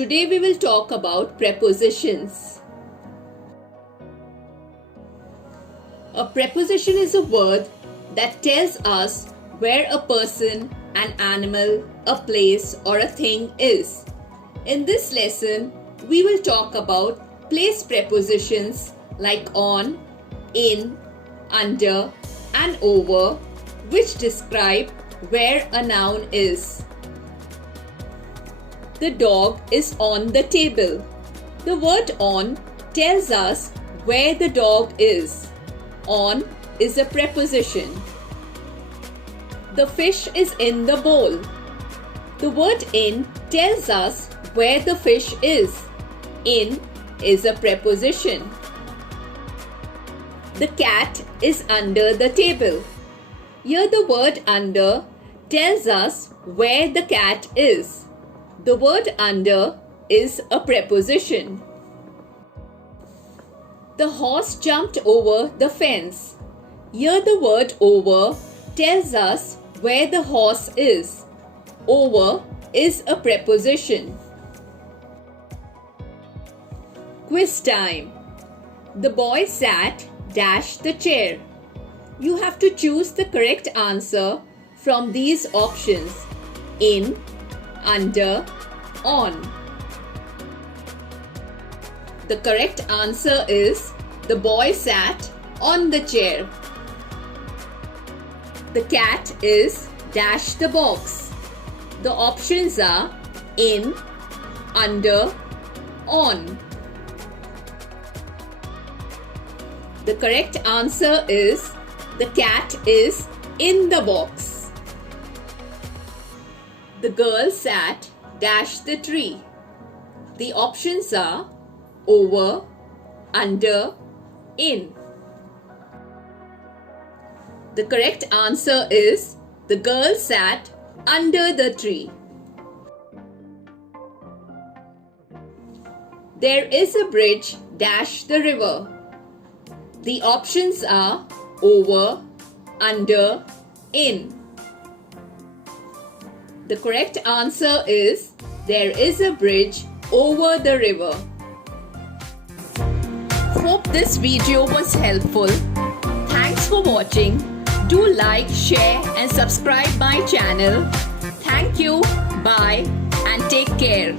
Today we will talk about prepositions. A preposition is a word that tells us where a person, an animal, a place or a thing is. In this lesson, we will talk about place prepositions like on, in, under and over, which describe where a noun is. The dog is on the table. The word on tells us where the dog is. On is a preposition. The fish is in the bowl. The word in tells us where the fish is. In is a preposition. The cat is under the table. Here the word under tells us where the cat is. The word under is a preposition. The horse jumped over the fence. Here the word over tells us where the horse is. Over is a preposition. Quiz time. The boy sat the chair. You have to choose the correct answer from these options: in, under, on. The correct answer is the boy sat on the chair. The cat is the box. The options are in, under, on. The correct answer is the cat is in the box. The girl sat the tree. The options are over, under, in. The correct answer is the girl sat under the tree. There is a bridge the river. The options are over, under, in. The correct answer is there is a bridge over the river. Hope this video was helpful. Thanks for watching. Do like, share and subscribe my channel. Thank you, bye and take care.